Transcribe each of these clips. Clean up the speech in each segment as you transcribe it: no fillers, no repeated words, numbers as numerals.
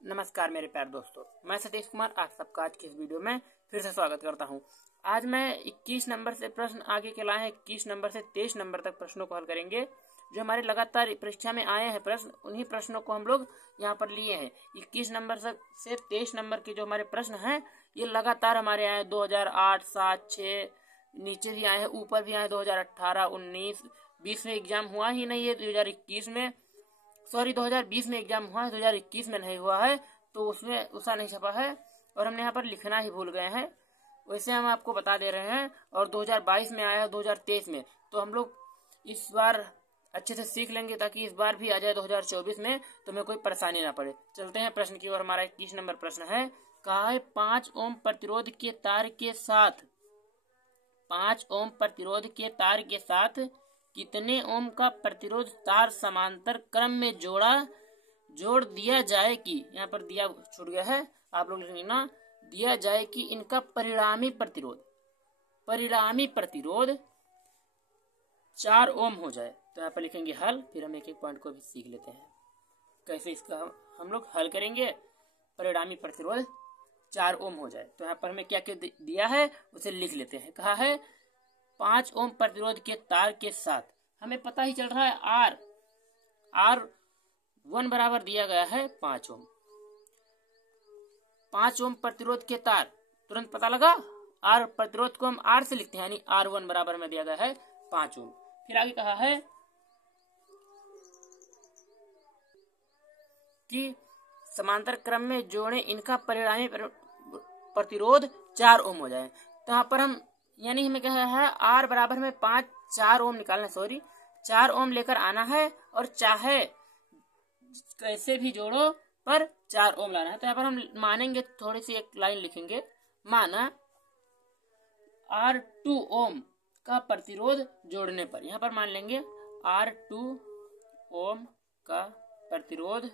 नमस्कार मेरे प्यारे दोस्तों, मैं सतीश कुमार आप सबका आज की इस वीडियो में फिर से स्वागत करता हूं। आज मैं 21 नंबर से प्रश्न आगे के लाए हैं। 21 नंबर से 23 नंबर तक प्रश्नों को हल करेंगे। जो हमारे लगातार परीक्षा में आए हैं प्रश्न, उन्हीं प्रश्नों को हम लोग यहाँ पर लिए हैं। 21 नंबर से 23 नंबर के जो हमारे प्रश्न हैं, ये लगातार हमारे आए 2008, 7, 6, नीचे भी आए हैं, ऊपर भी आए 2018, 19, 20 में एग्जाम हुआ ही नहीं है। 2021 में 2020 में एग्जाम हुआ है, 2021 में नहीं हुआ है, तो उसमें उसका नहीं छपा है और हमने यहाँ पर लिखना ही भूल गए हैं। वैसे हम आपको बता दे रहे हैं। और 2022 में आया है, 2023 में, तो हम लोग इस बार अच्छे से सीख लेंगे ताकि इस बार भी आ जाए 2024 में, तो हमें कोई परेशानी ना पड़े। चलते हैं प्रश्न की ओर। हमारा 21 नंबर प्रश्न है, कहा है 5 ओम प्रतिरोध के तार के साथ 5 ओम प्रतिरोध के तार के साथ कितने ओम का प्रतिरोध तार समांतर क्रम में जोड़ दिया जाए कि, यहाँ पर दिया छूट गया है, आप लोग लिखना, दिया जाए कि इनका परिणामी प्रतिरोध 4 ओम हो जाए। तो यहाँ पर लिखेंगे हल। फिर हम एक एक पॉइंट को भी सीख लेते हैं कैसे इसका हम लोग हल करेंगे। परिणामी प्रतिरोध 4 ओम हो जाए, तो यहाँ पर हमें क्या क्या दिया है उसे लिख लेते हैं। कहा है 5 ओम प्रतिरोध के तार के साथ, हमें पता ही चल रहा है R1 बराबर दिया गया है 5 ओम। 5 ओम प्रतिरोध के तार, तुरंत पता लगा। R प्रतिरोध को हम R से लिखते हैं, यानी R1 बराबर में दिया गया है 5 ओम। फिर आगे कहा है कि समांतर क्रम में जोड़े इनका परिणामी प्रतिरोध 4 ओम हो जाए। तो यहाँ पर हम यानी हमें कहा है R बराबर में 4 ओम निकालना, 4 ओम लेकर आना है और चाहे कैसे भी जोड़ो पर 4 ओम लाना है। तो यहाँ पर हम मानेंगे, थोड़ी सी एक लाइन लिखेंगे, माना R2 ओम का प्रतिरोध जोड़ने पर, यहाँ पर मान लेंगे R2 ओम का प्रतिरोध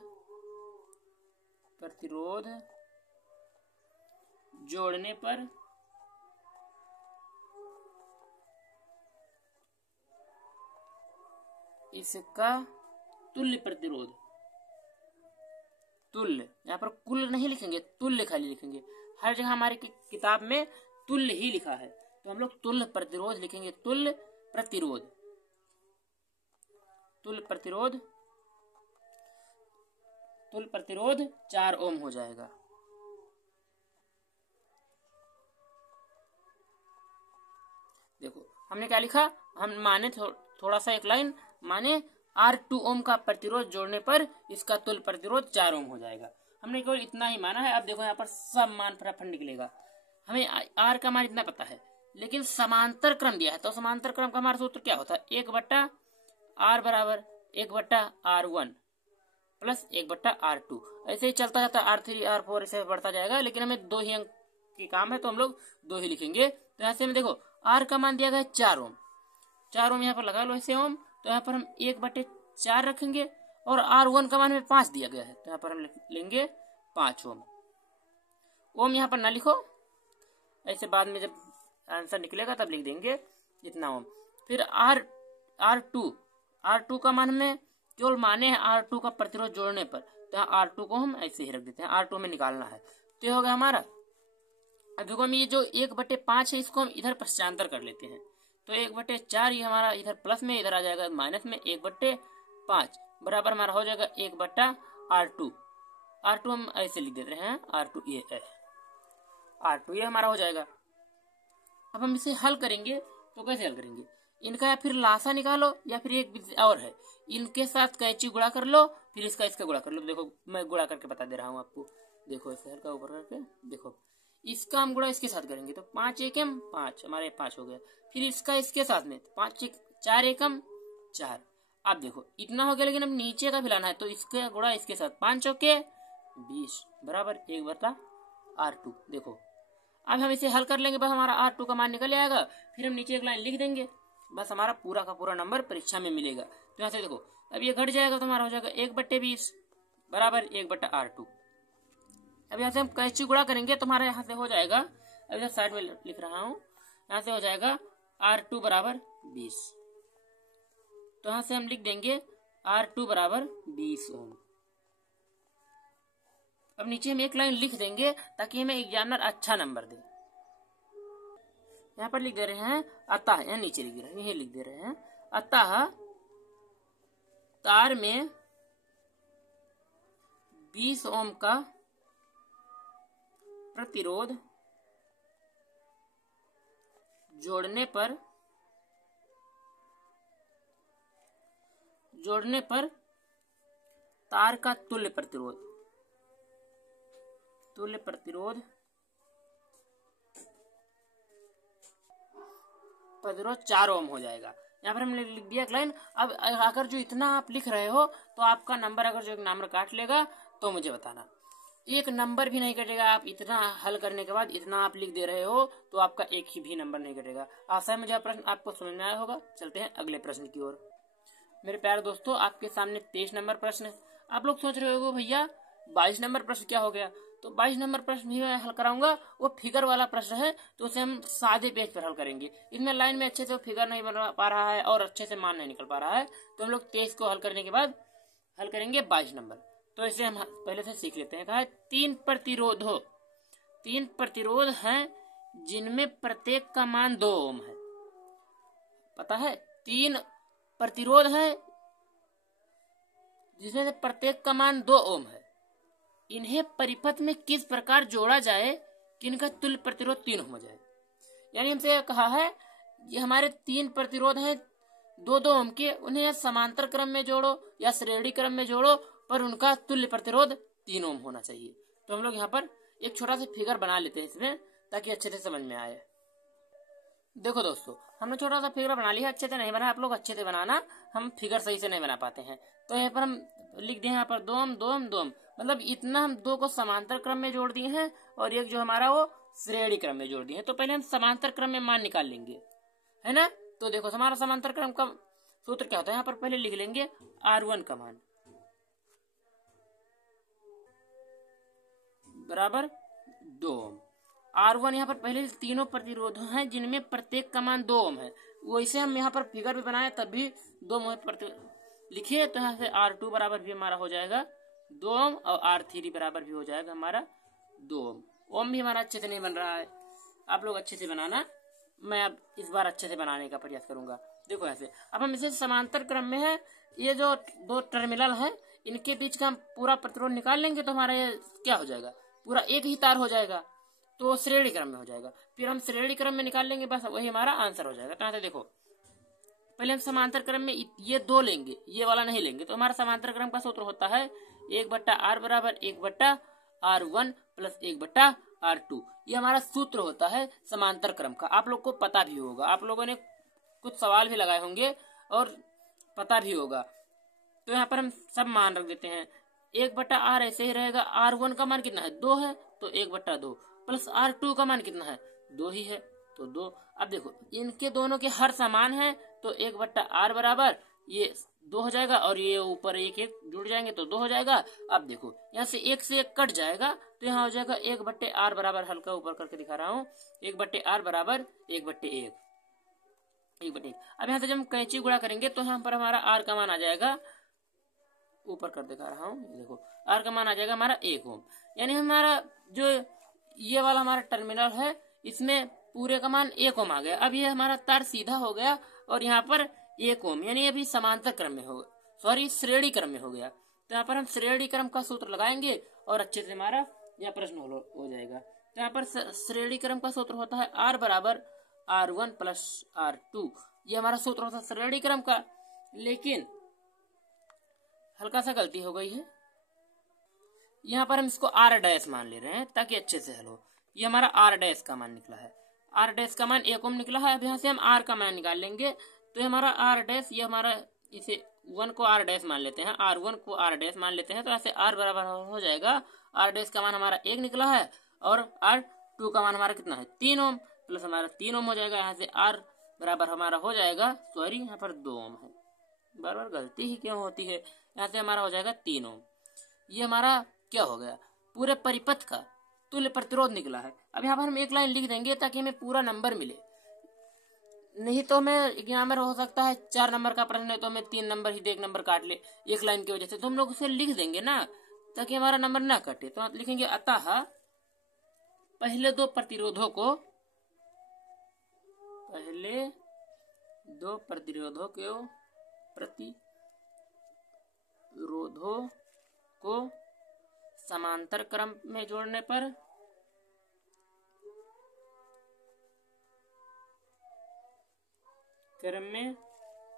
जोड़ने पर इसका तुल्य प्रतिरोध, यहाँ पर कुल नहीं लिखेंगे, तुल्य खाली लिखेंगे। हर जगह हमारी किताब में तुल्य ही लिखा है, तो हम लोग तुल्य प्रतिरोध लिखेंगे। तुल्य प्रतिरोध 4 ओम हो जाएगा। देखो हमने क्या लिखा, हम माने थोड़ा सा एक लाइन, माने R2 ओम का प्रतिरोध जोड़ने पर इसका तुल्य प्रतिरोध 4 ओम हो जाएगा। हमने केवल इतना ही माना है। अब देखो यहाँ पर सब मान फटाफट निकलेगा। हमें R का मान इतना पता है, लेकिन समांतर क्रम दिया है, तो समांतर क्रम का हमारा सूत्र क्या होता है, 1/R बराबर 1/R1 प्लस 1/R2। ऐसे ही चलता जाता है, R3 R4 ऐसे बढ़ता जाएगा, लेकिन हमें 2 ही अंक की काम है, तो हम लोग 2 ही लिखेंगे। तो यहाँ से हमें देखो R का मान दिया गया है 4 ओम, 4 ओम यहाँ पर लगा लो ऐसे ओम। तो यहाँ पर हम 1/4 रखेंगे और R1 का मान हमें 5 दिया गया है, तो यहाँ पर हम लेंगे 5 ओम। ओम यहाँ पर ना लिखो, ऐसे बाद में जब आंसर निकलेगा तब लिख देंगे इतना ओम। फिर R2 का मान हमें केवल माने हैं R2 का प्रतिरोध जोड़ने पर, तो यहाँ R2 को हम ऐसे ही रख देते हैं, R2 में निकालना है। तो ये हो गया हमारा। अब देखो हम ये जो 1/5 है, इसको हम इधर पश्चांतर कर लेते हैं, तो 1/4 ये हमारा इधर प्लस में, इधर आ जाएगा माइनस में। 1/5 बराबर हमारा हो जाएगा 1/R2। R2 हम ऐसे लिख देते हैं, R2 ये हमारा हो जाएगा। अब हम इसे हल करेंगे, तो कैसे हल करेंगे, इनका या फिर लासा निकालो, या फिर एक विधि और है, इनके साथ कैंची गुणा कर लो, फिर इसका गुणा कर लो। देखो मैं गुणा करके बता दे रहा हूँ आपको। देखो ऐसे हल्का ऊपर करके देखो, इसका हम गुणा इसके साथ करेंगे, तो 5 एकम 5 हमारे 5 हो गया। फिर इसका इसके साथ में 4 एकम 4। अब देखो इतना हो गया, लेकिन अब नीचे का भी लाना है, तो इसका गुणा इसके साथ, 5 चौके 20 बराबर 1/R2। देखो अब हम इसे हल कर लेंगे, बस हमारा R2 का मान निकल आएगा। फिर हम नीचे एक लाइन लिख देंगे, बस हमारा पूरा का पूरा नंबर परीक्षा में मिलेगा। तो यहाँ से देखो अब ये घट जाएगा, तो हमारा हो जाएगा 1/20 बराबर 1/R2। अब यहाँ से हम कैंची गुणा करेंगे, तो हमारा यहाँ से हो जाएगा, अब इधर साइड में लिख रहा हूँ, यहाँ से हो जाएगा R2 बराबर 20। तो यहाँ से हम लिख देंगे R2 बराबर 20 ओम। अब नीचे हम एक लाइन लिख देंगे ताकि हमें एग्जामिनर अच्छा नंबर दे। यहाँ पर लिख दे रहे हैं अतः, यहाँ नीचे लिख दे रहे हैं, यही लिख दे रहे हैं अतः तार में 20 ओम का प्रतिरोध जोड़ने पर तार का तुल्य प्रतिरोध 4 ओम हो जाएगा। यहाँ पर हमने लिख दिया एक लाइन। अब अगर जो इतना आप लिख रहे हो तो आपका नंबर, अगर जो एक नंबर काट लेगा तो मुझे बताना। एक नंबर भी नहीं कटेगा। आप इतना हल करने के बाद इतना आप लिख दे रहे हो तो आपका एक ही भी नंबर नहीं कटेगा। आशा है मुझे प्रश्न आपको समझ में आया होगा। चलते हैं अगले प्रश्न की ओर। मेरे प्यारे दोस्तों, आपके सामने 23 नंबर प्रश्न है। आप लोग सोच रहे हो भैया 22 नंबर प्रश्न क्या हो गया? तो 22 नंबर प्रश्न भी मैं हल कराऊंगा। वो फिगर वाला प्रश्न है तो उसे हम सादे पेज पर हल करेंगे। इनमें लाइन में अच्छे से फिगर नहीं बन पा रहा है और अच्छे से मान नहीं निकल पा रहा है, तो हम लोग 23 को हल करने के बाद हल करेंगे 22 नंबर। तो इसे हम पहले से सीख लेते हैं। कहा है 3 प्रतिरोध हैं जिनमें प्रत्येक का मान 2 ओम है। पता है 3 प्रतिरोध है जिसमें से प्रत्येक का मान 2 ओम है। इन्हें परिपथ में किस प्रकार जोड़ा जाए कि इनका तुल्य प्रतिरोध 3 ओम हो जाए। यानी हमसे कहा है ये हमारे 3 प्रतिरोध हैं 2-2 ओम के, उन्हें समांतर क्रम में जोड़ो या श्रेणी क्रम में जोड़ो, पर उनका तुल्य प्रतिरोध 3 ओम होना चाहिए। तो हम लोग यहाँ पर एक छोटा सा फिगर बना लेते हैं इसमें, ताकि अच्छे से समझ में आए। देखो दोस्तों, हमने छोटा सा फिगर बना लिया। अच्छे से नहीं बना, आप लोग अच्छे से बनाना, हम फिगर सही से नहीं बना पाते हैं। तो यहाँ पर हम लिख दिए यहाँ पर 2 ओम 2 ओम 2 ओम, मतलब इतना हम 2 को समांतर क्रम में जोड़ दिए हैं और एक जो हमारा वो श्रेणी क्रम में जोड़ दिए हैं। तो पहले हम समांतर क्रम में मान निकाल लेंगे, है ना। तो देखो हमारा समांतर क्रम का सूत्र क्या होता है। यहाँ पर पहले लिख लेंगे R1 का मान बराबर 2 ओम। R1 यहाँ पर पहले तीनों प्रतिरोध हैं जिनमें प्रत्येक का मान 2 ओम है। वैसे हम यहाँ पर फिगर भी बनाए तब भी 2 ओम लिखिए। तो यहाँ से R2 बराबर भी हमारा हो जाएगा 2 ओम और R3 बराबर भी हो जाएगा हमारा 2 ओम। ओम भी हमारा अच्छे से नहीं बन रहा है, आप लोग अच्छे से बनाना। मैं अब इस बार अच्छे से बनाने का प्रयास करूंगा। देखो ऐसे, अब हम इसे समांतर क्रम में है, ये जो 2 टर्मिनल है इनके बीच का हम पूरा प्रतिरोध निकाल लेंगे तो हमारा ये क्या हो जाएगा, पूरा एक ही तार हो जाएगा। तो श्रेणी क्रम में हो जाएगा। फिर हम श्रेणी क्रम में निकाल लेंगे, बस वही हमारा आंसर हो जाएगा। तो देखो पहले हम समांतर क्रम में ये 2 लेंगे, ये वाला नहीं लेंगे। तो हमारा समांतर क्रम का सूत्र होता है 1/R बराबर 1/R1 प्लस 1/R2। ये हमारा सूत्र होता है समांतर क्रम का। आप लोग को पता भी होगा, आप लोगों ने कुछ सवाल भी लगाए होंगे और पता भी होगा। तो यहाँ पर हम सब मान रख देते हैं। 1/R ऐसे ही रहेगा। R1 का मान कितना है, 2 है, तो 1/2 प्लस R2 का मान कितना है, 2 ही है, तो 2। अब देखो इनके दोनों के हर समान है, तो 1/R बराबर ये 2 हो जाएगा और ये ऊपर 1 जुड़ जाएंगे तो 2 हो जाएगा। अब देखो यहाँ से 1 से 1 कट जाएगा तो यहाँ हो जाएगा 1/R बराबर, हल्का ऊपर करके दिखा रहा हूँ, 1/R बराबर 1/1। अब यहाँ से जब हम कैंची गुणा करेंगे तो यहाँ पर हमारा R का मान आ जाएगा, ऊपर कर दिखा रहा हूँ, देखो R का मान आ जाएगा हमारा 1 ओम। यानी हमारा जो ये वाला हमारा टर्मिनल है इसमें पूरे का मान 1 ओम आ गया। अब ये हमारा तार सीधा हो गया और यहाँ पर 1 ओम, यानी अभी समांतर क्रम में हो, सॉरी श्रेणी क्रम में हो गया। तो यहाँ पर हम श्रेणी क्रम का सूत्र लगाएंगे और अच्छे से हमारा यह प्रश्न हो जाएगा। तो यहाँ पर श्रेणी क्रम का सूत्र होता है R बराबर R1 प्लस R2। ये हमारा सूत्र होता है श्रेणी क्रम का। लेकिन हल्का सा गलती हो गई है, यहाँ पर हम इसको R डैश मान ले रहे हैं ताकि अच्छे से हल हो। ये हमारा R डैश का मान निकला है, R डैश का मान 1 ओम निकला है। अब यहाँ से हम R का मान निकाल लेंगे। तो हमारा R डैश, ये हमारा इसे 1 को R डैश मान लेते हैं, R1 को R डैश मान लेते हैं। तो ऐसे R बराबर हो जाएगा, R डैश का मान हमारा 1 निकला है और R2 का मान हमारा कितना है, 3 ओम, प्लस हमारा 3 ओम हो जाएगा। यहाँ से R बराबर हमारा हो जाएगा, सॉरी यहाँ पर 2 ओम है, बार बार गलती ही क्यों होती है। यहाँ से हमारा हो जाएगा 3 ओम। ये हमारा क्या हो गया, पूरे परिपथ का तुल्य प्रतिरोध निकला है। अब यहाँ पर हम एक लाइन लिख देंगे ताकि हमें पूरा नंबर मिले। नहीं तो मैं एग्जामिनर हो सकता है 4 नंबर का प्रश्न है तो हमें 3 नंबर ही 1 नंबर काट ले एक लाइन की वजह से, तो हम लोग उसे लिख देंगे ना। ताकि हमारा नंबर ना कटे। तो आप लिखेंगे अतः पहले दो प्रतिरोधों को समांतर क्रम में जोड़ने पर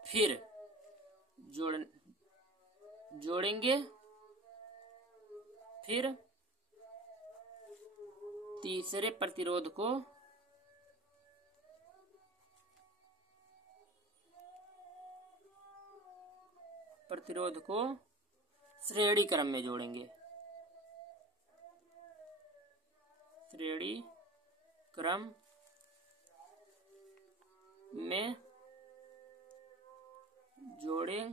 फिर जोड़ेंगे, फिर तीसरे प्रतिरोध को श्रेणी क्रम में जोड़ेंगे, श्रेणी क्रम में जोड़ेंगे।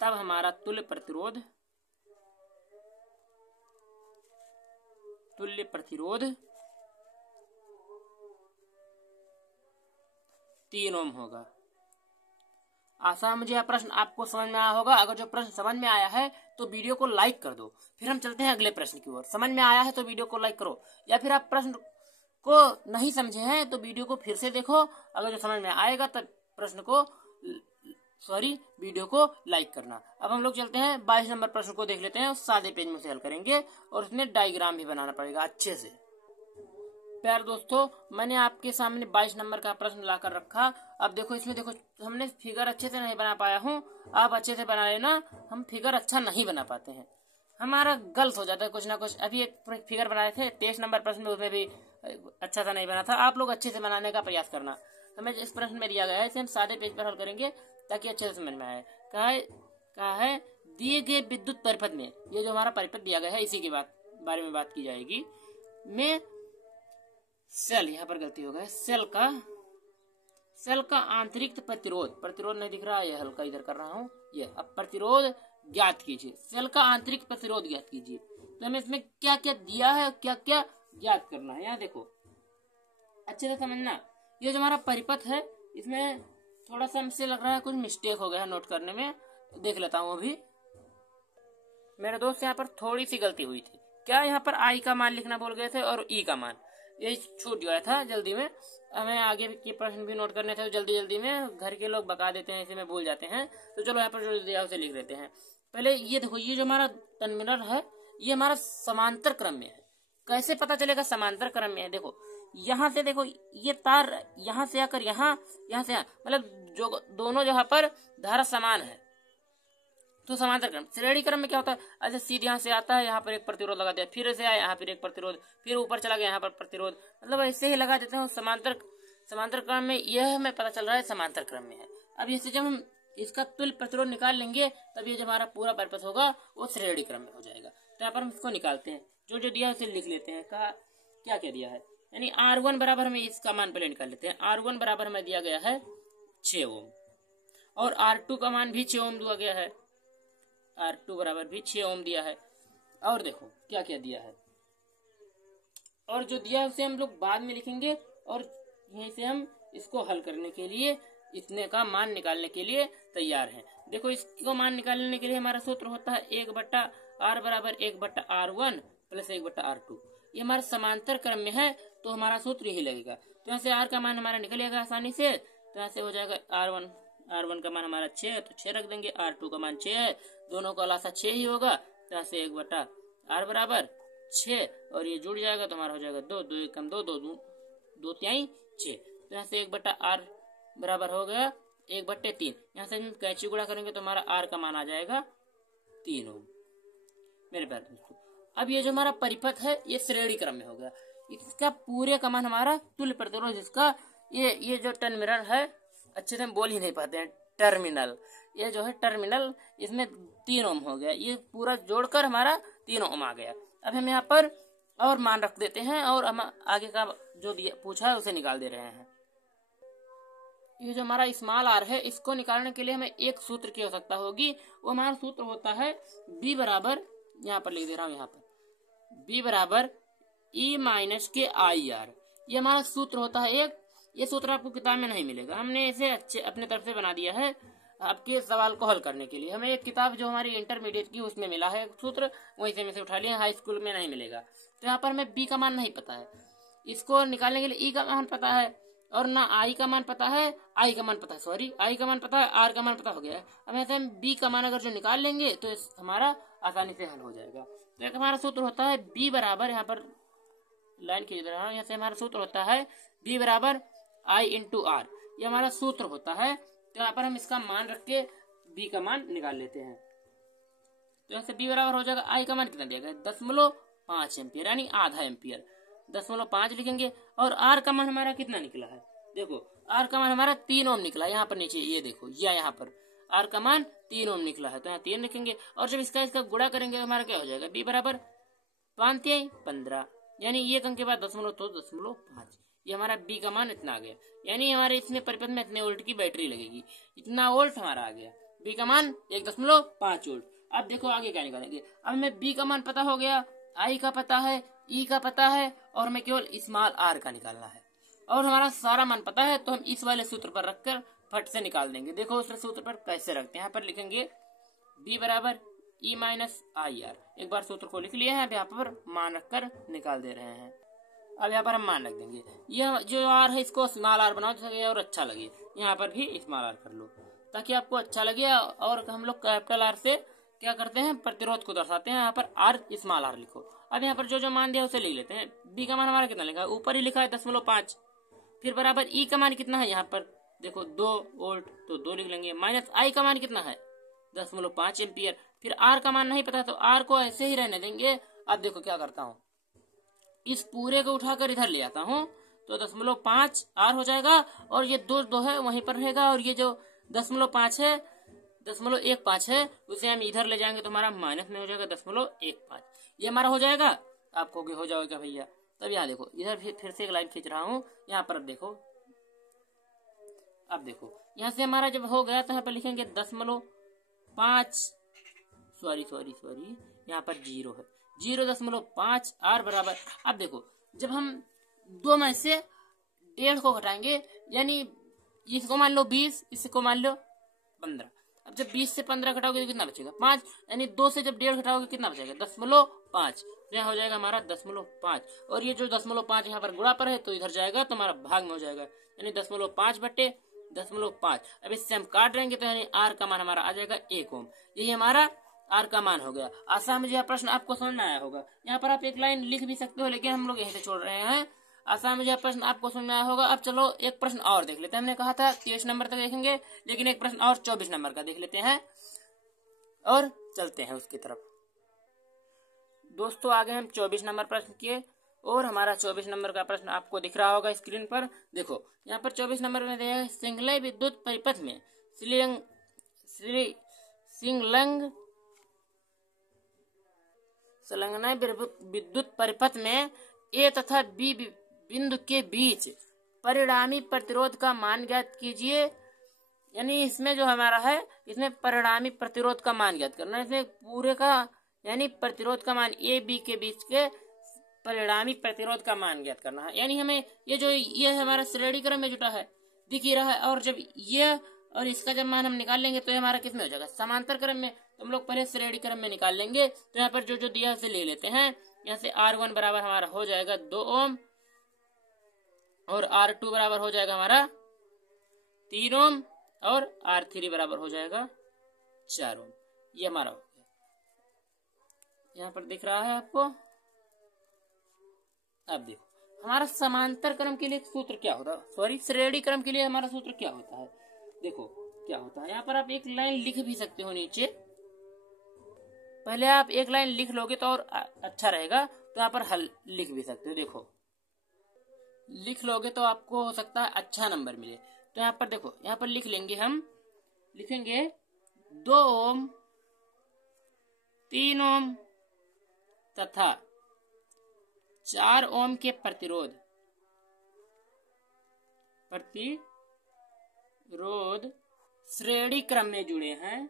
तब हमारा तुल्य प्रतिरोध 3 ओम होगा। आशा मुझे यह प्रश्न आपको समझ में आया होगा। अगर जो प्रश्न समझ में आया है तो वीडियो को लाइक कर दो। फिर हम चलते हैं अगले प्रश्न की ओर। समझ में आया है तो वीडियो को लाइक करो, या फिर आप प्रश्न को नहीं समझे हैं तो वीडियो को फिर से देखो। अगर जो समझ में आएगा तब वीडियो को लाइक करना। अब हम लोग चलते हैं 22 नंबर प्रश्न को देख लेते हैं। उस सादे पेज में से हल करेंगे और उसमें डायग्राम भी बनाना पड़ेगा अच्छे से। प्यारे दोस्तों, मैंने आपके सामने 22 नंबर का प्रश्न लाकर रखा। अब देखो, इसमें देखो हमने फिगर अच्छे से नहीं बना पाया हूँ। आप अच्छे से बना लेना। हम फिगर अच्छा नहीं बना पाते हैं, हमारा गलत हो जाता है कुछ ना कुछ। अभी एक फिगर बनाए थे 23 नंबर प्रश्न में, उसमें भी अच्छा सा नहीं बना था। आप लोग अच्छे से बनाने का प्रयास करना। हमें इस प्रश्न में दिया गया है, इसे हम सादे पेज पर हल करेंगे ताकि अच्छे से समझ में आए। कहा है दिए गए विद्युत परिपथ में, ये जो हमारा परिपथ दिया गया है इसी के बारे में बात की जाएगी, में सेल, यहाँ पर गलती हो गई, सेल का आंतरिक प्रतिरोध नहीं दिख रहा, ये हल्का इधर कर रहा हूँ। ये अब प्रतिरोध ज्ञात कीजिए, सेल का आंतरिक प्रतिरोध ज्ञात कीजिए। तो हमें इसमें क्या क्या दिया है, क्या क्या ज्ञात करना है, यहाँ देखो अच्छे से समझना। ये जो हमारा परिपथ है इसमें थोड़ा सा हमसे लग रहा है कुछ मिस्टेक हो गया है नोट करने में, देख लेता हूँ। अभी मेरे दोस्त यहाँ पर थोड़ी सी गलती हुई थी। क्या यहाँ पर आई का मान लिखना भूल गए थे और ई का मान, ये छूट गया था जल्दी में। हमें आगे के प्रश्न भी नोट करने थे, जल्दी में घर के लोग बता देते हैं, इसे में भूल जाते हैं। तो चलो यहाँ पर जो दिया उसे लिख लेते हैं। पहले ये देखो, ये जो हमारा टर्मिनल है ये हमारा समांतर क्रम में है। कैसे पता चलेगा समांतर क्रम में है? देखो यहाँ से, देखो ये तार यहाँ से आकर यहाँ से यहाँ, मतलब जो दोनों जगह पर धारा समान है तो समांतर क्रम। श्रेणी क्रम में क्या होता है, ऐसे सीधे यहाँ से आता है, यहाँ पर एक प्रतिरोध लगा दिया, फिर ऐसे आया यहाँ पर एक प्रतिरोध, फिर ऊपर चला गया यहाँ पर प्रतिरोध, मतलब ऐसे ही लगा देते हैं। समांतर क्रम में यह हमें पता चल रहा है समांतर क्रम में है। अब इससे जब हम इसका तुल्य प्रतिरोध निकाल लेंगे तब ये जो हमारा पूरा परिपथ होगा वो श्रेणी क्रम में हो जाएगा। तो यहाँ पर हम इसको निकालते हैं, जो दिया है उसे लिख लेते हैं। क्या दिया है, यानी R1 बराबर हमें इसका मान पहले निकाल लेते हैं। R1 बराबर हमें दिया गया है 6 ओम और R2 का मान भी 6 ओम दिया गया है। R2 बराबर भी 6 ओम दिया है। और देखो क्या दिया है, और जो दिया है उसे हम लोग बाद में लिखेंगे। और यहीं से हम इसको हल करने के लिए, इतने का मान निकालने के लिए तैयार हैं। देखो इसको मान निकालने के लिए हमारा सूत्र होता है 1/R बराबर 1/R1 प्लस 1/R2। ये हमारा समांतर क्रम में है तो हमारा सूत्र यही लगेगा। तो यहाँ से R का मान हमारा निकलेगा आसानी से। तो यहाँ से हो जाएगा R1 का मान हमारा 6 है तो 6 रख देंगे। R2 का मान 6 है, दोनों का लासा 6 ही होगा। तो यहाँ से 1/R बराबर 6 और ये जुड़ जाएगा तो हमारा हो जाएगा 2, 2 एकम 2, 2 तिहाई 6। तो यहाँ से 1/R बराबर हो गया 1/3। यहाँ से हम कैंची गुणा करेंगे तो हमारा R का मान आ जाएगा 3 ओम। मेरे प्यारे दोस्तों, अब ये जो हमारा परिपथ है ये श्रेणी क्रम में हो गया। इसका पूरे का मान हमारा तुल्य प्रतिरोध, जिसका ये जो टर्मिनल है, अच्छे से हम बोल ही नहीं पाते हैं, टर्मिनल, ये जो है टर्मिनल, इसमें 3 ओम हो गया। ये पूरा जोड़कर हमारा 3 ओम आ गया। अब हम यहाँ पर और मान रख देते हैं और हम आगे का जो पूछा है उसे निकाल दे रहे हैं। ये जो हमारा स्मॉल r है, इसको निकालने के लिए हमें एक सूत्र की आवश्यकता होगी। वो हमारा सूत्र होता है B बराबर, यहाँ पर लिख दे रहा हूँ, यहाँ पर B बराबर E माइनस के IR। ये हमारा सूत्र होता है एक। ये सूत्र आपको किताब में नहीं मिलेगा, हमने इसे अपने तरफ से बना दिया है। आपके सवाल को हल करने के लिए। हमें एक किताब जो हमारी इंटरमीडिएट की उसमें मिला है सूत्र, वहीं से मैं उठा लिया, हाई स्कूल में नहीं मिलेगा। तो यहाँ पर हमें बी का मान नहीं पता है, इसको निकालने के लिए ई का मान पता है और ना आई का मान पता है, आई का मान पता है, सॉरी आई का मान पता है, आर का मान पता हो गया है। अब ऐसे हम बी का मान अगर जो निकाल लेंगे तो हमारा आसानी से हल हो जाएगा। तो एक हमारा सूत्र होता है बी बराबर, यहाँ पर लाइन खींच रहा हूँ, यहाँ से हमारा सूत्र होता है बी बराबर आई इंटू आर, ये हमारा सूत्र होता है। तो यहाँ पर हम इसका मान रख के बी का मान निकाल लेते हैं। तो यहाँ से बी बराबर हो जाएगा, आई का मान कितना दिया गया 0.5 एम्पियर यानी आधा एम्पियर, 0.5 लिखेंगे। और आर का मान हमारा कितना निकला है, देखो आर का मान हमारा 3 ओम निकला है। यहाँ पर नीचे ये देखो, या यहाँ पर आर का मान 3 ओम निकला है, तो यहाँ 3 लिखेंगे। और जब इसका गुणा करेंगे तो हमारा क्या हो जाएगा, बी बराबर 5×15 यानी ये अंक के बाद 0.5, ये हमारा बी का मान इतना आ गया। यानी हमारे इतने परिपथ में इतने वोल्ट की बैटरी लगेगी, इतना वोल्ट हमारा आ गया, बी का मान 1.5 वोल्ट। अब देखो आगे क्या निकालेंगे। अब हमें बी का मान पता हो गया, आई का पता है, ई का पता है, और हमें केवल स्मॉल आर का निकालना है। और हमारा सारा मान पता है, तो हम इस वाले सूत्र पर रखकर फट से निकाल देंगे। देखो उस सूत्र पर कैसे रखते हैं, यहाँ पर लिखेंगे बी बराबर ई माइनस आई आर। एक बार सूत्र को लिख लिया है, अब यहाँ पर मान रखकर निकाल दे रहे हैं। अब यहाँ पर हम मान रख देंगे, यह जो आर है इसको स्मॉल आर बना सके और अच्छा लगे, यहाँ पर भी स्मॉल आर कर लो ताकि आपको अच्छा लगे। और हम लोग कैपिटल आर से क्या करते हैं, प्रतिरोध को दर्शाते हैं, यहाँ पर आर स्मॉल आर लिखो। अब यहाँ पर जो मान दिया उसे लिख लेते हैं। बी का मान हमारा कितना लिखा है, ऊपर ही लिखा है 0.5, फिर बराबर ई का मान कितना है, यहाँ पर देखो 2 वोल्ट तो 2 लिख लेंगे, माइनस आई का मान कितना है 10.5 एम्पियर। फिर आर का मान नहीं पता तो आर को ऐसे ही रहने देंगे। अब देखो क्या करता हूँ, इस पूरे को उठाकर इधर ले आता हूँ तो 0.5 आर हो जाएगा, और ये 2 है वहीं पर रहेगा, और ये जो 0.5 है 0.15 है उसे हम इधर ले जाएंगे तो हमारा माइनस में हो जाएगा 0.15, ये हमारा हो जाएगा। आपको हो जाएगा भैया। तब यहाँ देखो, इधर फिर से एक लाइन खींच रहा हूँ, यहाँ पर अब देखो यहाँ से हमारा जब हो गया तो यहाँ पर लिखेंगे 10.5, सॉरी यहाँ पर 0 है, 0.5 आर बराबर। अब देखो जब हम 2 में से 1.5 को घटाएंगे, यानी इसको मान लो 20, इसको मान लो 15। अब जब 20 से 15 घटाओगे तो कितना बचेगा 5, यानी 2 से जब 1.5 घटाओगे कितना बचेगा 10.5, तो यहाँ हो जाएगा हमारा 10.5। और ये जो 10.5 यहाँ पर गुणा पर है तो इधर जाएगा तो हमारा भाग में हो जाएगा, यानी 10.5 बटे 10.5। अब इससे हम काट देंगे तो यानी आर का मान हमारा आ जाएगा 1 ओम, यही हमारा आर का मान हो गया। आशा मुझे यह प्रश्न आपको समझ में आया होगा। यहाँ पर आप एक लाइन लिख भी सकते हो, लेकिन हम लोग यहीं से छोड़ रहे हैं। आशा मुझे यह प्रश्न आपको समझ में आया होगा। अब चलो एक प्रश्न और देख लेते हैं। हमने कहा था 23 नंबर तक देखेंगे, लेकिन एक प्रश्न और 24 नंबर का देख लेते हैं और चलते हैं उसकी तरफ। दोस्तों आगे हम 24 नंबर प्रश्न किए, और हमारा 24 नंबर का प्रश्न आपको दिख रहा होगा स्क्रीन पर। देखो यहाँ पर 24 नंबर में दिया है, श्रृंखला विद्युत परिपथ में संलग्न विद्युत परिपथ में ए तथा बी बिंदु के बीच परिणामी प्रतिरोध का मान ज्ञात कीजिए। यानी इसमें जो हमारा है, इसमें परिणामी प्रतिरोध का मान ज्ञात करना है। इसमें पूरे का यानी प्रतिरोध का मान ए बी के बीच के परिणामी प्रतिरोध का मान ज्ञात करना है। यानी हमें ये हमारा श्रेणी क्रम में जुटा है, दिख ही रहा है, और जब ये और इसका जब मान हम निकाल लेंगे तो हमारा किस में हो जाएगा, समांतर क्रम में। तो हम लोग पहले श्रेणी क्रम में निकाल लेंगे। तो यहाँ पर जो दिया है ले लेते हैं। यहाँ से R1 बराबर हमारा हो जाएगा 2 ओम, और R2 बराबर हो जाएगा हमारा 3 ओम, और R3 बराबर हो जाएगा 4 ओम। ये हमारा हो गया, यहाँ पर दिख रहा है आपको। अब देखो हमारा समांतर क्रम के लिए सूत्र क्या होता है, सॉरी श्रेणी क्रम के लिए हमारा सूत्र क्या होता है। देखो क्या होता है, यहाँ पर आप एक लाइन लिख भी सकते हो नीचे। पहले आप एक लाइन लिख लोगे तो और अच्छा रहेगा, तो यहाँ पर हल लिख भी सकते हो। देखो लिख लोगे तो आपको हो सकता है अच्छा नंबर मिले। तो यहाँ पर देखो, यहाँ पर लिख लेंगे, हम लिखेंगे 2 ओम 3 ओम तथा 4 ओम के प्रतिरोध श्रेणी क्रम में जुड़े हैं।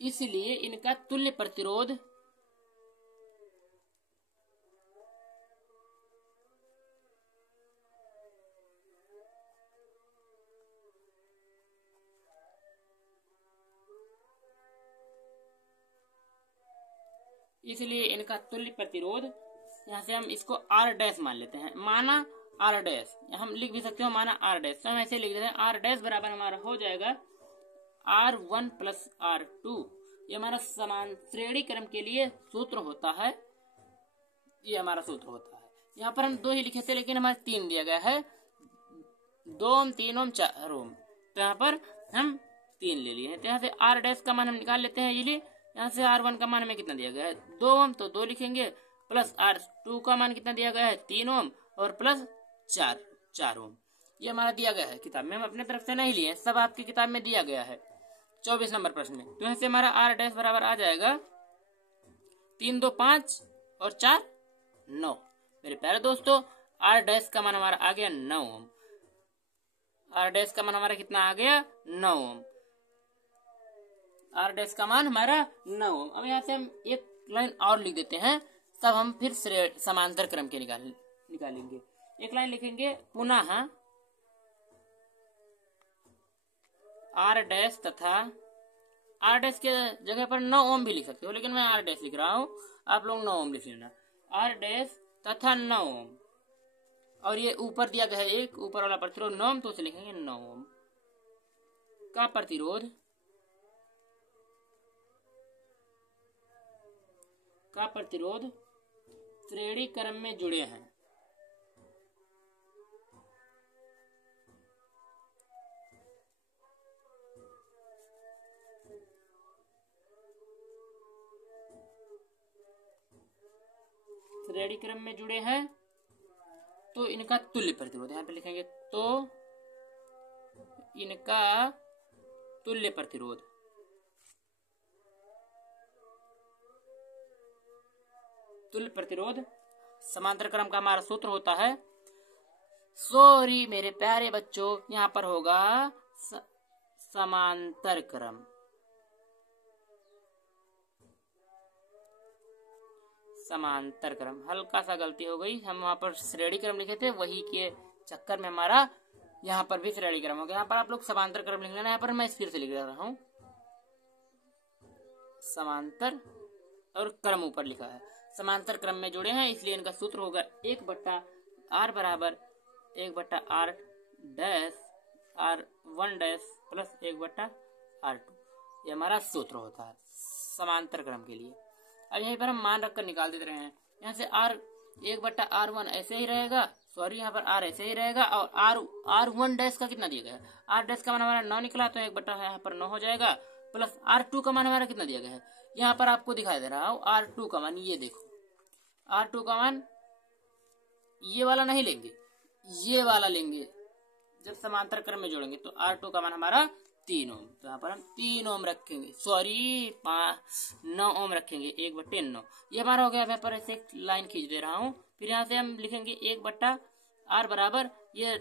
इसलिए इनका तुल्य प्रतिरोध यहाँ से हम इसको आर डैश मान लेते हैं, माना आर डैश, हम लिख भी सकते हो माना आर डैश, तो हम ऐसे लिख देते हैं आर डैश बराबर हमारा हो जाएगा R1 प्लस R2। ये हमारा समान श्रेणी क्रम के लिए सूत्र होता है, ये हमारा सूत्र होता है। यहाँ पर हम 2 ही लिखे थे लेकिन हमारे 3 दिया गया है, 2 ओम 3 ओम 4 ओम, तो यहाँ पर हम 3 ले लिए हैं। तो यहाँ से आर डैश का मान हम निकाल लेते हैं, ये यहाँ से R1 का मान हमें कितना दिया गया है 2 ओम, तो 2 लिखेंगे, प्लस R2 का मान कितना दिया गया है 3 ओम और प्लस 4 ओम। ये हमारा दिया गया है किताब में, हम अपने तरफ से नहीं लिए, सब आपकी किताब में दिया गया है 24 नंबर प्रश्न में। तो यहाँ से हमारा आर डैश बराबर आ जाएगा 3 2 5 और 4 9। मेरे प्यारे दोस्तों, आर डैश का मान हमारा आ गया 9 ओम, आर डैश का मान हमारा कितना आ गया 9 ओम, आर डैश का मान हमारा 9 ओम। अब यहाँ से हम एक लाइन और लिख देते हैं, सब हम फिर समांतर क्रम के निकालेंगे। एक लाइन लिखेंगे, पुनः आर डैश तथा, आर डैश के जगह पर 9 ओम भी लिख सकते हो लेकिन मैं आर डैश लिख रहा हूँ, आप लोग 9 ओम लिख लेना, आर डैश तथा 9 ओम, और ये ऊपर दिया गया है एक ऊपर वाला प्रतिरोध 9 ओम, तो उसे लिखेंगे 9 ओम का प्रतिरोध श्रेणी क्रम में जुड़े हैं। श्रेणी क्रम में जुड़े हैं तो इनका तुल्य प्रतिरोध, यहाँ पे लिखेंगे तो इनका तुल्य प्रतिरोध, तुल्य प्रतिरोध समांतर क्रम का हमारा सूत्र होता है। सॉरी मेरे प्यारे बच्चों, यहाँ पर होगा समांतर क्रम, समांतर क्रम, हल्का सा गलती हो गई, हम वहां पर श्रेणी क्रम लिखे थे, वही के चक्कर में हमारा यहाँ पर भी श्रेणी क्रम हो गया। यहाँ पर आप लोग समांतर क्रम लिख लेना, यहाँ पर मैं स्थिर से लिख रहा हूँ, समांतर और क्रम ऊपर लिखा है, समांतर क्रम में जुड़े हैं, इसलिए इनका सूत्र होगा 1/r बराबर 1/r dash R1 dash plus 1/r2। ये हमारा सूत्र होता है समांतर क्रम के लिए। अब यहीं पर हम मान रखकर निकाल देते रहे हैं, यहाँ से R1 ऐसे ही रहेगा, सॉरी यहाँ पर R ऐसे ही रहेगा, और R1 डैश का कितना दिया गया है, R डैश का मान हमारा 9 निकला, तो 1/, यहाँ पर 9 हो जाएगा, प्लस R2 का मान हमारा कितना दिया गया है, यहाँ पर आपको दिखाई दे रहा हो R2 का मान, ये देखो R2 का मान ये वाला नहीं लेंगे, ये वाला लेंगे, जब समांतर क्रम में जोड़ेंगे तो R2 का मान हमारा 3 ओम, तो यहाँ पर हम 3 ओम रखेंगे, सॉरी 9 ओम रखेंगे, 1/9। ये हमारा हो गया। यहाँ पर ऐसे एक लाइन खींच दे रहा हूँ, फिर यहाँ से हम लिखेंगे 1/r बराबर, ये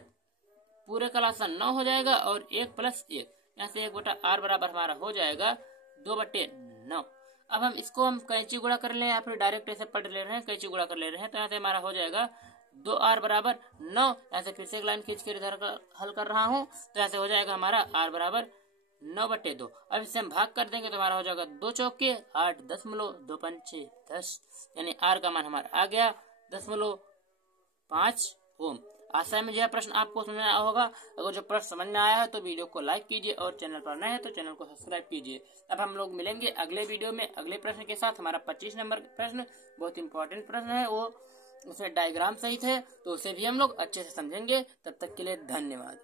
पूरे का लासा 9 हो जाएगा और 1 + 1, यहाँ से 1/r बराबर हमारा हो जाएगा 2/9। अब हम इसको हम कैंची गुणा कर लें या फिर डायरेक्ट ऐसे पढ़ ले रहे हैं, कैंची गुणा कर ले रहे हैं, तो यहाँ से हमारा हो जाएगा 2r बराबर 9। यहाँ से फिर से एक लाइन खींच कर इधर हल कर रहा हूँ, तो यहाँ से हो जाएगा हमारा r बराबर 9/2। अब इससे हम भाग कर देंगे तो हमारा हो जाएगा 2 चौके 8 दशमलव 2 5 10, यानी r का मान हमारा आ गया 10.5 ओम। आशा है मुझे यह प्रश्न आपको समझ में आया होगा। अगर जो प्रश्न समझ में आया है तो वीडियो को लाइक कीजिए और चैनल पर नए हैं तो चैनल को सब्सक्राइब कीजिए। अब हम लोग मिलेंगे अगले वीडियो में अगले प्रश्न के साथ। हमारा 25 नंबर प्रश्न बहुत इंपॉर्टेंट प्रश्न है, वो उसमें डायग्राम सहित है, तो उसे भी हम लोग अच्छे से समझेंगे। तब तक के लिए धन्यवाद।